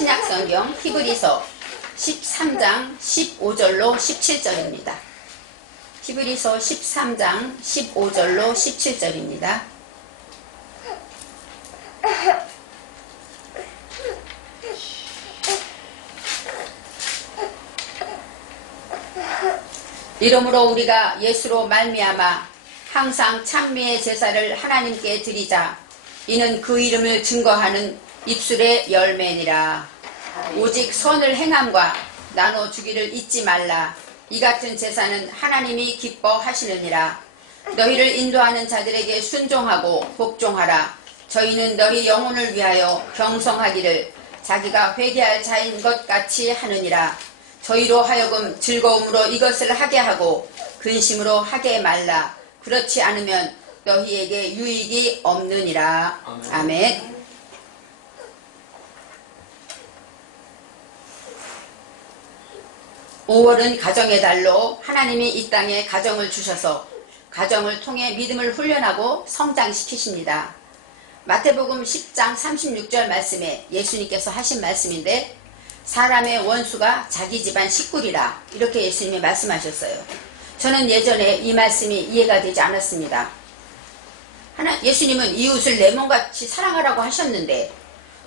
신약성경 히브리서 13장 15절로 17절입니다. 히브리서 13장 15절로 17절입니다. 이러므로 우리가 예수로 말미암아 항상 찬미의 제사를 하나님께 드리자. 이는 그 이름을 증거하는 입술의 열매니라. 오직 선을 행함과 나눠주기를 잊지 말라. 이 같은 제사는 하나님이 기뻐하시느니라. 너희를 인도하는 자들에게 순종하고 복종하라. 저희는 너희 영혼을 위하여 경성하기를 자기가 회개할 자인 것 같이 하느니라. 저희로 하여금 즐거움으로 이것을 하게 하고 근심으로 하게 말라. 그렇지 않으면 너희에게 유익이 없느니라. 아멘. 5월은 가정의 달로 하나님이 이 땅에 가정을 주셔서 가정을 통해 믿음을 훈련하고 성장시키십니다. 마태복음 10장 36절 말씀에 예수님께서 하신 말씀인데 사람의 원수가 자기 집안 식구리라 이렇게 예수님이 말씀하셨어요. 저는 예전에 이 말씀이 이해가 되지 않았습니다. 예수님은 이웃을 내 몸같이 사랑하라고 하셨는데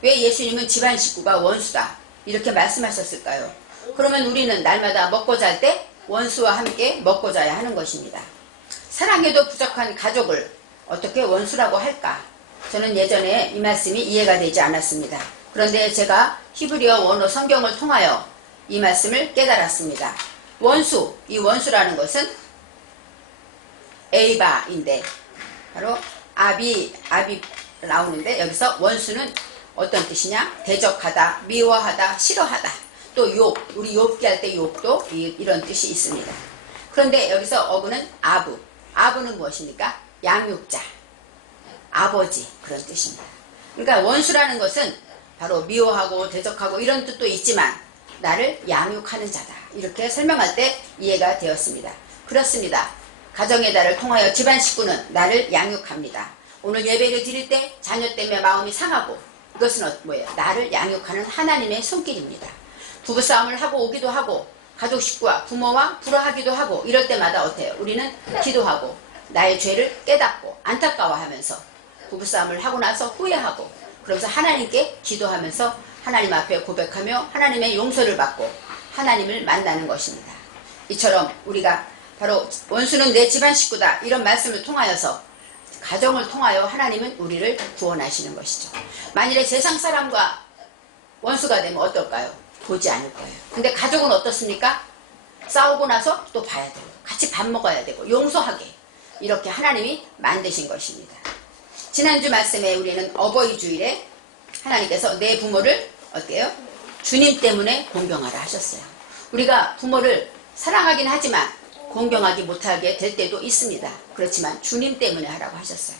왜 예수님은 집안 식구가 원수다 이렇게 말씀하셨을까요? 그러면 우리는 날마다 먹고 잘 때 원수와 함께 먹고 자야 하는 것입니다. 사랑해도 부족한 가족을 어떻게 원수라고 할까? 저는 예전에 이 말씀이 이해가 되지 않았습니다. 그런데 제가 히브리어 원어 성경을 통하여 이 말씀을 깨달았습니다. 원수, 이 원수라는 것은 에이바인데 바로 아비 나오는데 여기서 원수는 어떤 뜻이냐? 대적하다, 미워하다, 싫어하다. 또 우리 욥기 할 때 욥도 이런 뜻이 있습니다. 그런데 여기서 어부는 아부는 무엇입니까? 양육자, 아버지 그런 뜻입니다. 그러니까 원수라는 것은 바로 미워하고 대적하고 이런 뜻도 있지만 나를 양육하는 자다 이렇게 설명할 때 이해가 되었습니다. 그렇습니다. 가정의 달을 통하여 집안 식구는 나를 양육합니다. 오늘 예배를 드릴 때 자녀 때문에 마음이 상하고 이것은 뭐예요? 나를 양육하는 하나님의 손길입니다. 부부싸움을 하고 오기도 하고 가족 식구와 부모와 불화하기도 하고 이럴 때마다 어때요? 우리는 기도하고 나의 죄를 깨닫고 안타까워하면서 부부싸움을 하고 나서 후회하고 그러면서 하나님께 기도하면서 하나님 앞에 고백하며 하나님의 용서를 받고 하나님을 만나는 것입니다. 이처럼 우리가 바로 원수는 내 집안 식구다 이런 말씀을 통하여서 가정을 통하여 하나님은 우리를 구원하시는 것이죠. 만일에 세상 사람과 원수가 되면 어떨까요? 보지 않을 거예요. 근데 가족은 어떻습니까? 싸우고 나서 또 봐야 되고 같이 밥 먹어야 되고 용서하게 이렇게 하나님이 만드신 것입니다. 지난주 말씀에 우리는 어버이 주일에 하나님께서 내 부모를 어때요? 주님 때문에 공경하라 하셨어요. 우리가 부모를 사랑하긴 하지만 공경하지 못하게 될 때도 있습니다. 그렇지만 주님 때문에 하라고 하셨어요.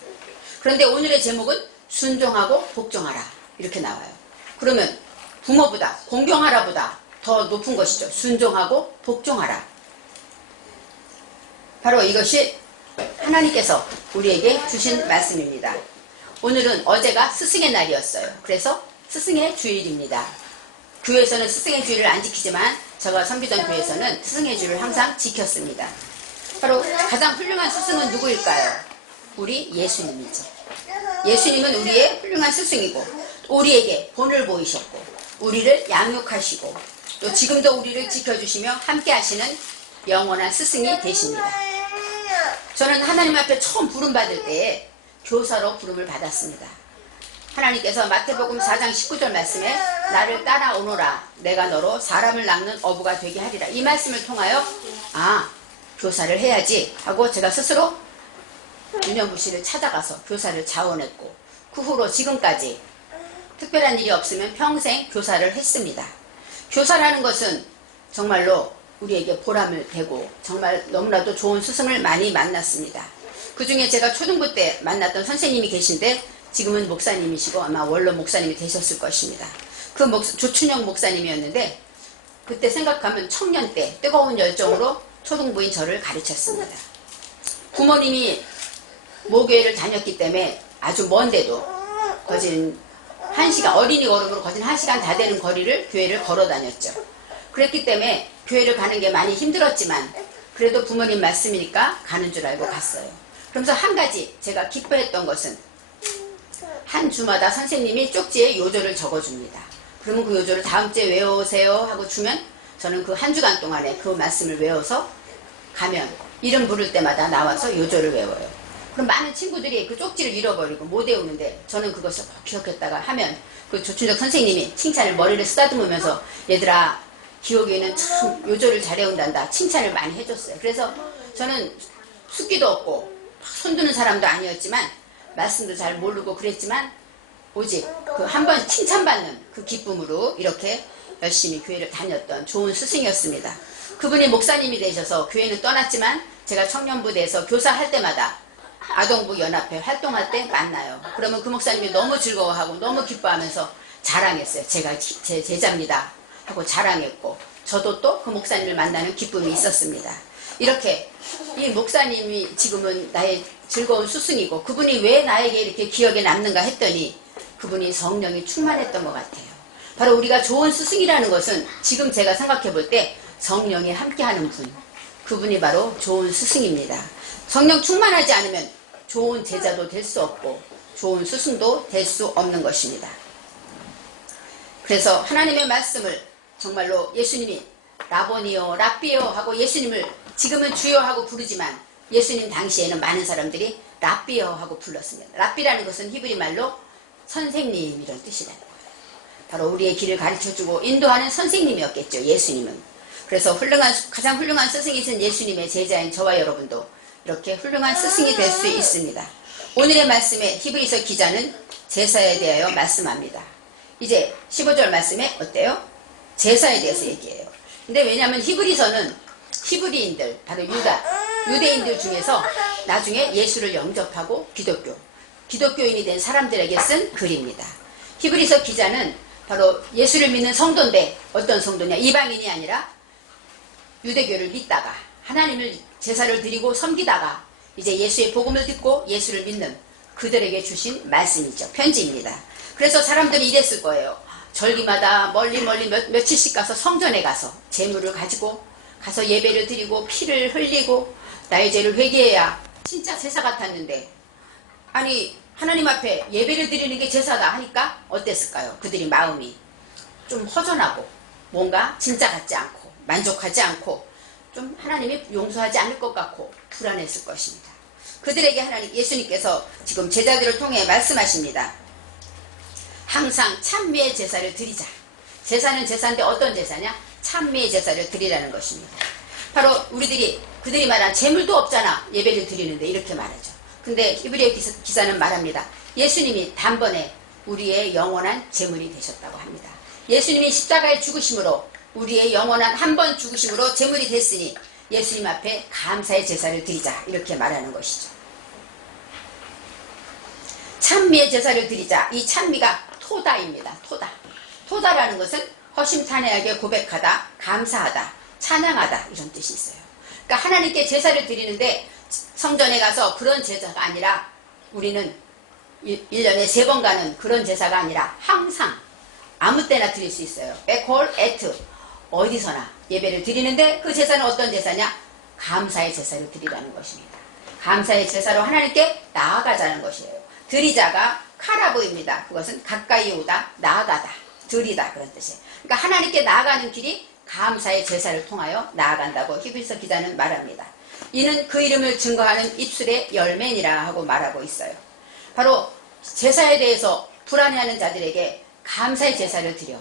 그런데 오늘의 제목은 순종하고 복종하라 이렇게 나와요. 그러면 부모보다 공경하라보다 더 높은 것이죠. 순종하고 복종하라. 바로 이것이 하나님께서 우리에게 주신 말씀입니다. 오늘은 어제가 스승의 날이었어요. 그래서 스승의 주일입니다. 교회에서는 스승의 주일을 안 지키지만 제가 섬기던 교회에서는 스승의 주일을 항상 지켰습니다. 바로 가장 훌륭한 스승은 누구일까요? 우리 예수님이죠. 예수님은 우리의 훌륭한 스승이고 우리에게 본을 보이셨고 우리를 양육하시고 또 지금도 우리를 지켜주시며 함께 하시는 영원한 스승이 되십니다. 저는 하나님 앞에 처음 부름받을 때에 교사로 부름을 받았습니다. 하나님께서 마태복음 4장 19절 말씀에 나를 따라오너라 내가 너로 사람을 낚는 어부가 되게 하리라 이 말씀을 통하여 교사를 해야지 하고 제가 스스로 윤영부 씨를 찾아가서 교사를 자원했고 그 후로 지금까지 특별한 일이 없으면 평생 교사를 했습니다. 교사라는 것은 정말로 우리에게 보람을 되고 정말 너무나도 좋은 스승을 많이 만났습니다. 그 중에 제가 초등부 때 만났던 선생님이 계신데 지금은 목사님이시고 아마 원로 목사님이 되셨을 것입니다. 그 조춘영 목사님이었는데 그때 생각하면 청년 때 뜨거운 열정으로 초등부인 저를 가르쳤습니다. 부모님이 모교회를 다녔기 때문에 아주 먼데도 거진 1시간, 어린이 걸음으로 거진 1시간 다 되는 거리를 교회를 걸어 다녔죠. 그랬기 때문에 교회를 가는 게 많이 힘들었지만 그래도 부모님 말씀이니까 가는 줄 알고 갔어요. 그러면서 한 가지 제가 기뻐했던 것은 한 주마다 선생님이 쪽지에 요절을 적어줍니다. 그러면 그 요절을 다음 주에 외워오세요 하고 주면 저는 그 한 주간 동안에 그 말씀을 외워서 가면 이름 부를 때마다 나와서 요절을 외워요. 그럼 많은 친구들이 그 쪽지를 잃어버리고 못 외우는데 저는 그것을 꼭 기억했다가 하면 그 조춘적 선생님이 칭찬을 머리를 쓰다듬으면서 얘들아 기억에는 참 요절을 잘 외운단다 칭찬을 많이 해줬어요. 그래서 저는 숙기도 없고 손드는 사람도 아니었지만 말씀도 잘 모르고 그랬지만 오직 그 한 번 칭찬받는 그 기쁨으로 이렇게 열심히 교회를 다녔던 좋은 스승이었습니다. 그분이 목사님이 되셔서 교회는 떠났지만 제가 청년부대에서 교사할 때마다 아동부 연합회 활동할 때 만나요. 그러면 그 목사님이 너무 즐거워하고 너무 기뻐하면서 자랑했어요. 제가 제 제자입니다 하고 자랑했고 저도 또 그 목사님을 만나는 기쁨이 있었습니다. 이렇게 이 목사님이 지금은 나의 즐거운 스승이고 그분이 왜 나에게 이렇게 기억에 남는가 했더니 그분이 성령이 충만했던 것 같아요. 바로 우리가 좋은 스승이라는 것은 지금 제가 생각해 볼 때 성령이 함께하는 분, 그분이 바로 좋은 스승입니다. 성령 충만하지 않으면 좋은 제자도 될 수 없고 좋은 스승도 될 수 없는 것입니다. 그래서 하나님의 말씀을 정말로 예수님이 라보니요 랍비요 하고 예수님을 지금은 주여 하고 부르지만 예수님 당시에는 많은 사람들이 랍비요 하고 불렀습니다. 랍비라는 것은 히브리 말로 선생님 이런 뜻이라는 거예요. 바로 우리의 길을 가르쳐주고 인도하는 선생님이었겠죠. 예수님은. 그래서 가장 훌륭한 스승이신 예수님의 제자인 저와 여러분도 이렇게 훌륭한 스승이 될 수 있습니다. 오늘의 말씀에 히브리서 기자는 제사에 대하여 말씀합니다. 이제 15절 말씀에 어때요? 제사에 대해서 얘기해요. 근데 왜냐하면 히브리서는 히브리인들, 바로 유대인들 중에서 나중에 예수를 영접하고 기독교인이 된 사람들에게 쓴 글입니다. 히브리서 기자는 바로 예수를 믿는 성도인데 어떤 성도냐? 이방인이 아니라 유대교를 믿다가 하나님을 제사를 드리고 섬기다가 이제 예수의 복음을 듣고 예수를 믿는 그들에게 주신 말씀이죠. 편지입니다. 그래서 사람들이 이랬을 거예요. 절기마다 멀리 며칠씩 가서 성전에 가서 제물을 가지고 가서 예배를 드리고 피를 흘리고 나의 죄를 회개해야 진짜 제사 같았는데 아니 하나님 앞에 예배를 드리는 게 제사다 하니까 어땠을까요? 그들이 마음이 좀 허전하고 뭔가 진짜 같지 않고 만족하지 않고 좀 하나님이 용서하지 않을 것 같고 불안했을 것입니다. 그들에게 예수님께서 지금 제자들을 통해 말씀하십니다. 항상 찬미의 제사를 드리자. 제사는 제사인데 어떤 제사냐? 찬미의 제사를 드리라는 것입니다. 바로 그들이 말한 재물도 없잖아 예배를 드리는데 이렇게 말하죠. 근데 히브리의 기사는 말합니다. 예수님이 단번에 우리의 영원한 재물이 되셨다고 합니다. 예수님이 십자가에 죽으심으로 우리의 영원한 한 번 죽으심으로 재물이 됐으니 예수님 앞에 감사의 제사를 드리자 이렇게 말하는 것이죠. 찬미의 제사를 드리자. 이 찬미가 토다입니다. 토다라는 것은 허심탄회하게 고백하다, 감사하다, 찬양하다 이런 뜻이 있어요. 그러니까 하나님께 제사를 드리는데 성전에 가서 그런 제사가 아니라 우리는 1년에 3번 가는 그런 제사가 아니라 항상 아무 때나 드릴 수 있어요. 에콜 에트 어디서나 예배를 드리는데 그 제사는 어떤 제사냐? 감사의 제사를 드리라는 것입니다. 감사의 제사로 하나님께 나아가자는 것이에요. 드리자가 카라보입니다. 그것은 가까이 오다, 나아가다, 드리다 그런 뜻이에요. 그러니까 하나님께 나아가는 길이 감사의 제사를 통하여 나아간다고 히브리서 기자는 말합니다. 이는 그 이름을 증거하는 입술의 열매니라 하고 말하고 있어요. 바로 제사에 대해서 불안해하는 자들에게 감사의 제사를 드려.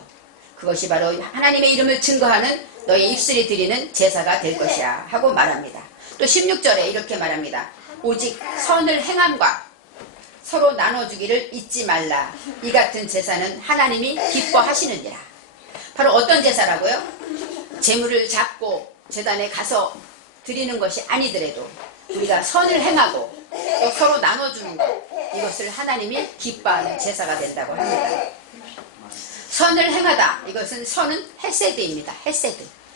그것이 바로 하나님의 이름을 증거하는 너의 입술이 드리는 제사가 될 것이야 하고 말합니다. 또 16절에 이렇게 말합니다. 오직 선을 행함과 서로 나눠주기를 잊지 말라. 이 같은 제사는 하나님이 기뻐하시느니라. 바로 어떤 제사라고요? 제물을 잡고 제단에 가서 드리는 것이 아니더라도 우리가 선을 행하고 또 서로 나눠주는 것, 이것을 하나님이 기뻐하는 제사가 된다고 합니다. 선을 행하다. 이것은 선은 헤세드입니다.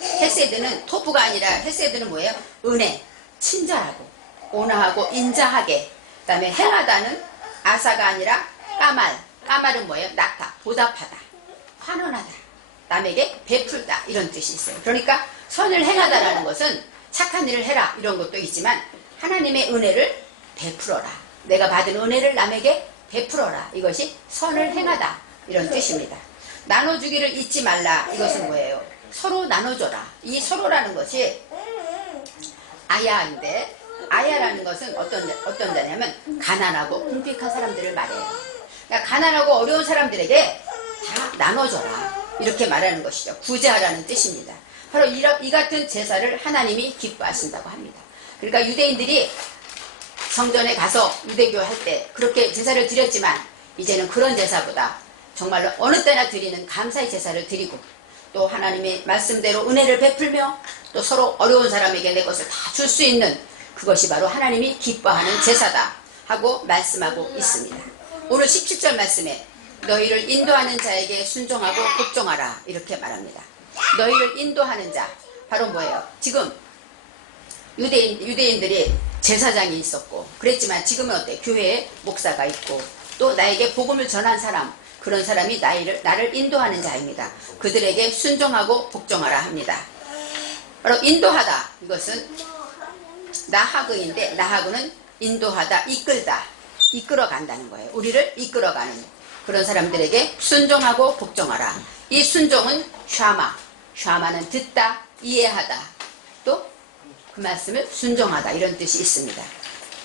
헤세드는 토부가 아니라 헤세드는 뭐예요? 은혜, 친절하고 온화하고 인자하게. 그 다음에 행하다는 아사가 아니라 까말, 까말은 뭐예요? 낙타, 보답하다, 환원하다, 남에게 베풀다 이런 뜻이 있어요. 그러니까 선을 행하다라는 것은 착한 일을 해라 이런 것도 있지만 하나님의 은혜를 베풀어라. 내가 받은 은혜를 남에게 베풀어라. 이것이 선을 행하다 이런 뜻입니다. 나눠주기를 잊지 말라. 이것은 뭐예요? 서로 나눠줘라. 이 서로라는 것이 아야인데 아야라는 것은 어떤 자냐면 가난하고 궁핍한 사람들을 말해요. 그러니까 가난하고 어려운 사람들에게 다 나눠줘라 이렇게 말하는 것이죠. 구제하라는 뜻입니다. 바로 이 같은 제사를 하나님이 기뻐하신다고 합니다. 그러니까 유대인들이 성전에 가서 유대교 할 때 그렇게 제사를 드렸지만 이제는 그런 제사보다 정말로 어느 때나 드리는 감사의 제사를 드리고 또 하나님의 말씀대로 은혜를 베풀며 또 서로 어려운 사람에게 내 것을 다 줄 수 있는 그것이 바로 하나님이 기뻐하는 제사다 하고 말씀하고 있습니다. 오늘 17절 말씀에 너희를 인도하는 자에게 순종하고 복종하라 이렇게 말합니다. 너희를 인도하는 자 바로 뭐예요? 지금 유대인들이 제사장이 있었고 그랬지만 지금은 어때? 교회에 목사가 있고 또 나에게 복음을 전한 사람 그런 사람이 나를 인도하는 자입니다. 그들에게 순종하고 복종하라 합니다. 바로 인도하다 이것은 나하그인데 나하그는 인도하다, 이끌다, 이끌어간다는 거예요. 우리를 이끌어가는 그런 사람들에게 순종하고 복종하라. 이 순종은 샤마는 듣다, 이해하다, 또 그 말씀을 순종하다 이런 뜻이 있습니다.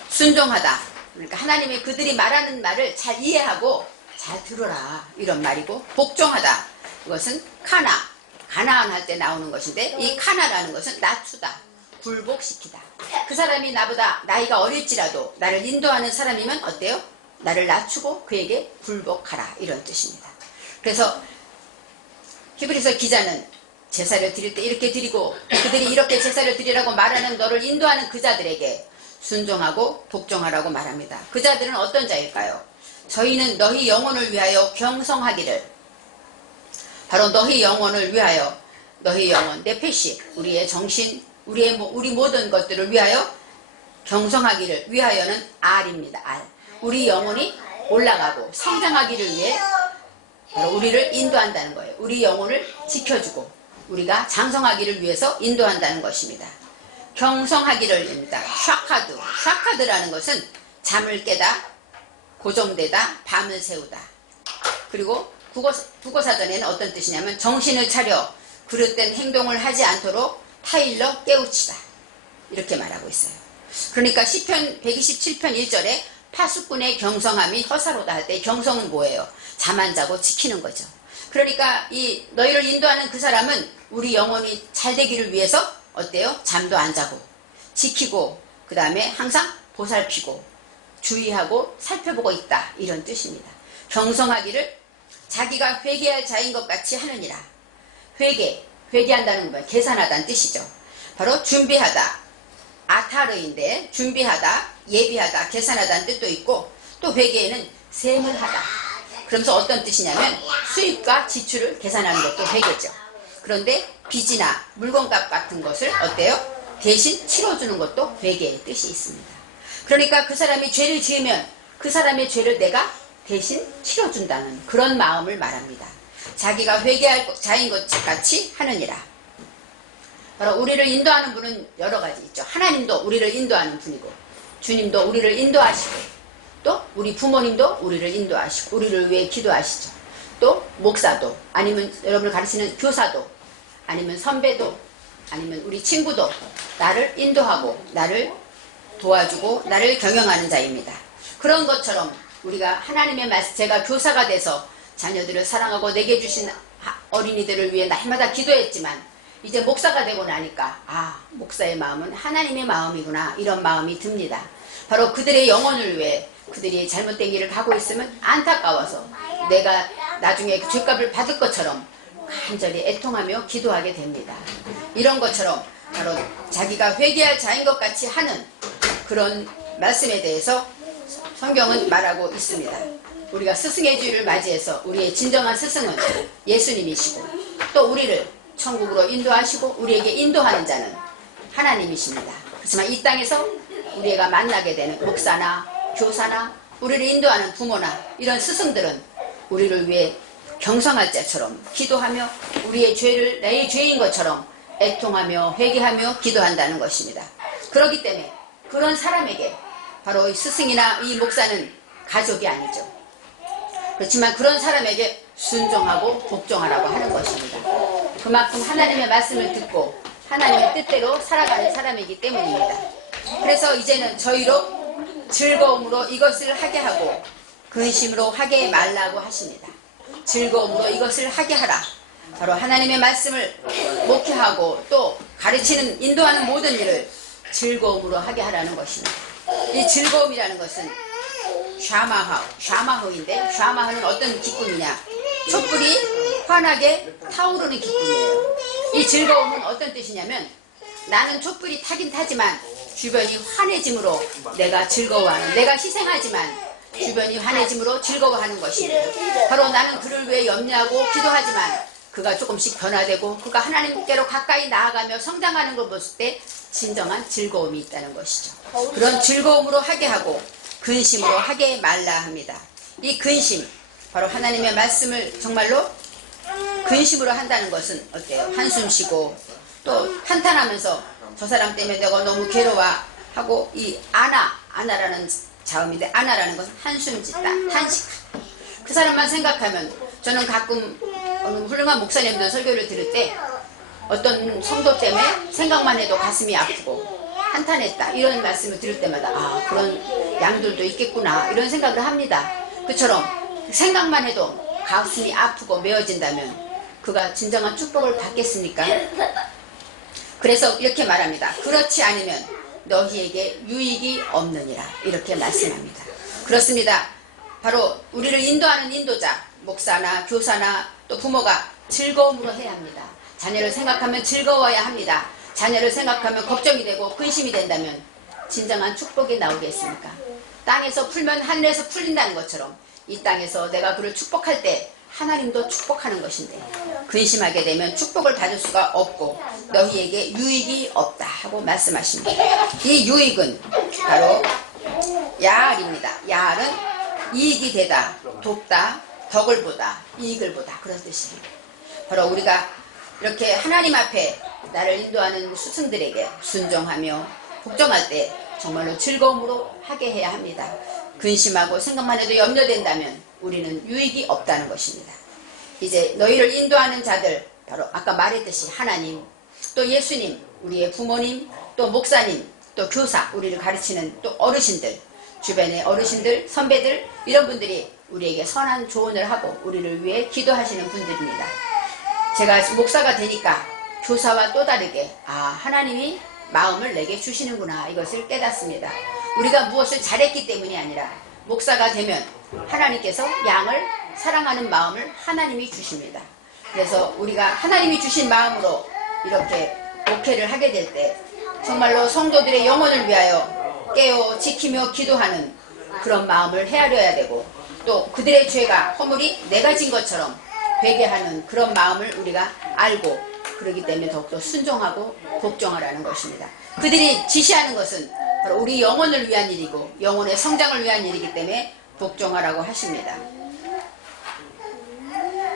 순종하다 그러니까 하나님이 그들이 말하는 말을 잘 이해하고 잘 들어라 이런 말이고 복종하다 이것은 가나안 할 때 나오는 것인데 이 카나라는 것은 낮추다, 굴복시키다. 그 사람이 나보다 나이가 어릴지라도 나를 인도하는 사람이면 어때요? 나를 낮추고 그에게 굴복하라 이런 뜻입니다. 그래서 히브리서 기자는 제사를 드릴 때 이렇게 드리고 그들이 이렇게 제사를 드리라고 말하는 너를 인도하는 그 자들에게 순종하고 복종하라고 말합니다. 그 자들은 어떤 자일까요? 저희는 너희 영혼을 위하여 경성하기를 바로 너희 영혼을 위하여 너희 영혼, 네페시, 우리의 정신, 우리 모든 것들을 위하여 경성하기를 위하여는 알입니다. 알. 우리 영혼이 올라가고 성장하기를 위해 바로 우리를 인도한다는 거예요. 우리 영혼을 지켜주고 우리가 장성하기를 위해서 인도한다는 것입니다. 경성하기를입니다. 샤카드라는 것은 잠을 깨다, 고정되다, 밤을 새우다. 그리고 국어사전에는 어떤 뜻이냐면 정신을 차려 그릇된 행동을 하지 않도록 타일러 깨우치다 이렇게 말하고 있어요. 그러니까 시편 127편 1절에 파수꾼의 경성함이 허사로다 할 때 경성은 뭐예요? 잠 안 자고 지키는 거죠. 그러니까 이 너희를 인도하는 그 사람은 우리 영혼이 잘 되기를 위해서 어때요? 잠도 안 자고 지키고 그 다음에 항상 보살피고 주의하고 살펴보고 있다 이런 뜻입니다. 경성하기를 자기가 회개할 자인 것 같이 하느니라. 회개한다는 건 계산하다는 뜻이죠. 바로 준비하다, 아타르인데 준비하다, 예비하다, 계산하다는 뜻도 있고 또 회개에는 셈을 하다. 그러면서 어떤 뜻이냐면 수입과 지출을 계산하는 것도 회개죠. 그런데 빚이나 물건값 같은 것을 어때요? 대신 치러주는 것도 회개의 뜻이 있습니다. 그러니까 그 사람이 죄를 지으면 그 사람의 죄를 내가 대신 치러준다는 그런 마음을 말합니다. 자기가 회개할 자인 것 같이 하느니라. 바로 우리를 인도하는 분은 여러 가지 있죠. 하나님도 우리를 인도하는 분이고 주님도 우리를 인도하시고 또 우리 부모님도 우리를 인도하시고 우리를 위해 기도하시죠. 또 목사도 아니면 여러분을 가르치는 교사도 아니면 선배도 아니면 우리 친구도 나를 인도하고 나를 도와주고 나를 경영하는 자입니다. 그런 것처럼 우리가 하나님의 말씀 제가 교사가 돼서 자녀들을 사랑하고 내게 주신 어린이들을 위해 날마다 기도했지만 이제 목사가 되고 나니까 목사의 마음은 하나님의 마음이구나 이런 마음이 듭니다. 바로 그들의 영혼을 위해 그들이 잘못된 길을 가고 있으면 안타까워서 내가 나중에 죄값을 받을 것처럼 간절히 애통하며 기도하게 됩니다. 이런 것처럼 바로 자기가 회개할 자인 것 같이 하는 그런 말씀에 대해서 성경은 말하고 있습니다. 우리가 스승의 주일을 맞이해서 우리의 진정한 스승은 예수님이시고 또 우리를 천국으로 인도하시고 우리에게 인도하는 자는 하나님이십니다. 그렇지만 이 땅에서 우리가 만나게 되는 목사나 교사나 우리를 인도하는 부모나 이런 스승들은 우리를 위해 경성할 자처럼 기도하며 우리의 죄를 내 죄인 것처럼 애통하며 회개하며 기도한다는 것입니다. 그렇기 때문에 그런 사람에게 바로 이 스승이나 이 목사는 가족이 아니죠. 그렇지만 그런 사람에게 순종하고 복종하라고 하는 것입니다. 그만큼 하나님의 말씀을 듣고 하나님의 뜻대로 살아가는 사람이기 때문입니다. 그래서 이제는 저희로 즐거움으로 이것을 하게 하고 근심으로 하게 말라고 하십니다. 즐거움으로 이것을 하게 하라. 바로 하나님의 말씀을 목회하고 또 가르치는 인도하는 모든 일을 즐거움으로 하게 하라는 것입니다. 이 즐거움이라는 것은 샤마흐인데 샤마흐는 어떤 기쁨이냐? 촛불이 환하게 타오르는 기쁨이에요. 이 즐거움은 어떤 뜻이냐면 나는 촛불이 타긴 타지만 주변이 환해짐으로 내가 즐거워하는, 내가 희생하지만 주변이 환해짐으로 즐거워하는 것입니다. 바로 나는 그를 위해 염려하고 기도하지만 그가 조금씩 변화되고 그가 하나님께로 가까이 나아가며 성장하는 걸 봤을 때 진정한 즐거움이 있다는 것이죠. 그런 즐거움으로 하게 하고 근심으로 하게 말라 합니다. 이 근심, 바로 하나님의 말씀을 정말로 근심으로 한다는 것은 어때요? 한숨 쉬고 또 한탄하면서 저 사람 때문에 내가 너무 괴로워하고 이 아나라는 자음인데 아나라는 것은 한숨 짓다, 탄식하다. 그 사람만 생각하면 저는 가끔 어느 훌륭한 목사님들 설교를 들을 때 어떤 성도 때문에 생각만 해도 가슴이 아프고 한탄했다 이런 말씀을 들을 때마다 아 그런 양들도 있겠구나 이런 생각을 합니다. 그처럼 생각만 해도 가슴이 아프고 메어진다면 그가 진정한 축복을 받겠습니까? 그래서 이렇게 말합니다. 그렇지 않으면 너희에게 유익이 없느니라 이렇게 말씀합니다. 그렇습니다. 바로 우리를 인도하는 인도자, 목사나 교사나 또 부모가 즐거움으로 해야 합니다. 자녀를 생각하면 즐거워야 합니다. 자녀를 생각하면 걱정이 되고 근심이 된다면 진정한 축복이 나오겠습니까? 땅에서 풀면 하늘에서 풀린다는 것처럼 이 땅에서 내가 그를 축복할 때 하나님도 축복하는 것인데 근심하게 되면 축복을 받을 수가 없고 너희에게 유익이 없다 하고 말씀하십니다. 이 유익은 바로 야알입니다. 야알은 이익이 되다, 돕다, 덕을 보다, 이익을 보다 그런 뜻입니다. 바로 우리가 이렇게 하나님 앞에 나를 인도하는 스승들에게 순종하며 복종할 때 정말로 즐거움으로 하게 해야 합니다. 근심하고 생각만 해도 염려된다면 우리는 유익이 없다는 것입니다. 이제 너희를 인도하는 자들, 바로 아까 말했듯이 하나님, 또 예수님, 우리의 부모님, 또 목사님, 또 교사, 우리를 가르치는 또 어르신들, 주변의 어르신들, 선배들 이런 분들이 우리에게 선한 조언을 하고 우리를 위해 기도하시는 분들입니다. 제가 목사가 되니까 교사와 또 다르게 하나님이 마음을 내게 주시는구나 이것을 깨닫습니다. 우리가 무엇을 잘했기 때문이 아니라 목사가 되면 하나님께서 양을 사랑하는 마음을 하나님이 주십니다. 그래서 우리가 하나님이 주신 마음으로 이렇게 목회를 하게 될 때 정말로 성도들의 영혼을 위하여 깨어 지키며 기도하는 그런 마음을 헤아려야 되고 또 그들의 죄가 허물이 내가 진 것처럼 회개하는 그런 마음을 우리가 알고 그렇기 때문에 더욱더 순종하고 복종하라는 것입니다. 그들이 지시하는 것은 바로 우리 영혼을 위한 일이고 영혼의 성장을 위한 일이기 때문에 복종하라고 하십니다.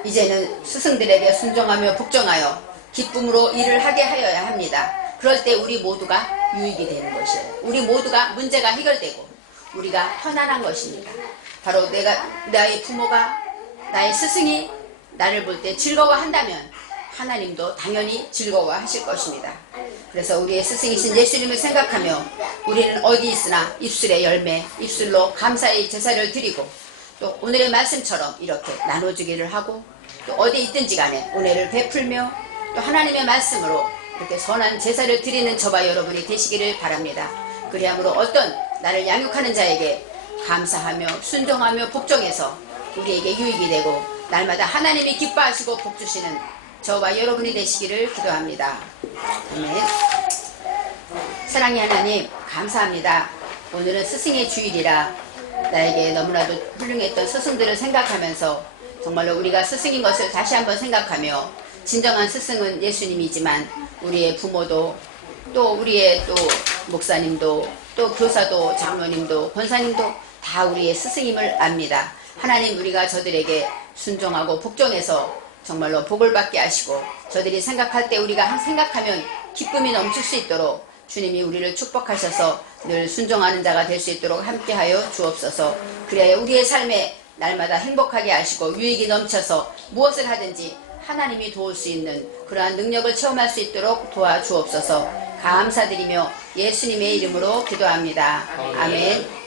이제는 스승들에게 순종하며 복종하여 기쁨으로 일을 하게 하여야 합니다. 그럴 때 우리 모두가 유익이 되는 것이에요. 우리 모두가 문제가 해결되고 우리가 편안한 것입니다. 바로 나의 부모가 나의 스승이 나를 볼 때 즐거워한다면 하나님도 당연히 즐거워하실 것입니다. 그래서 우리의 스승이신 예수님을 생각하며 우리는 어디 있으나 입술의 열매, 입술로 감사의 제사를 드리고 또 오늘의 말씀처럼 이렇게 나눠주기를 하고 또 어디 있든지 간에 은혜를 베풀며 또 하나님의 말씀으로 이렇게 선한 제사를 드리는 저와 여러분이 되시기를 바랍니다. 그리함으로 어떤 나를 양육하는 자에게 감사하며 순종하며 복종해서 우리에게 유익이 되고 날마다 하나님이 기뻐하시고 복주시는 저와 여러분이 되시기를 기도합니다. 아멘. 사랑의 하나님 감사합니다. 오늘은 스승의 주일이라 나에게 너무나도 훌륭했던 스승들을 생각하면서 정말로 우리가 스승인 것을 다시 한번 생각하며 진정한 스승은 예수님이지만 우리의 부모도 또 우리의 또 목사님도 또 교사도 장로님도 권사님도 다 우리의 스승임을 압니다. 하나님 우리가 저들에게 순종하고 복종해서 정말로 복을 받게 하시고 저들이 생각할 때 우리가 생각하면 기쁨이 넘칠 수 있도록 주님이 우리를 축복하셔서 늘 순종하는 자가 될 수 있도록 함께하여 주옵소서. 그래야 우리의 삶에 날마다 행복하게 하시고 유익이 넘쳐서 무엇을 하든지 하나님이 도울 수 있는 그러한 능력을 체험할 수 있도록 도와주옵소서. 감사드리며 예수님의 이름으로 기도합니다. 아멘.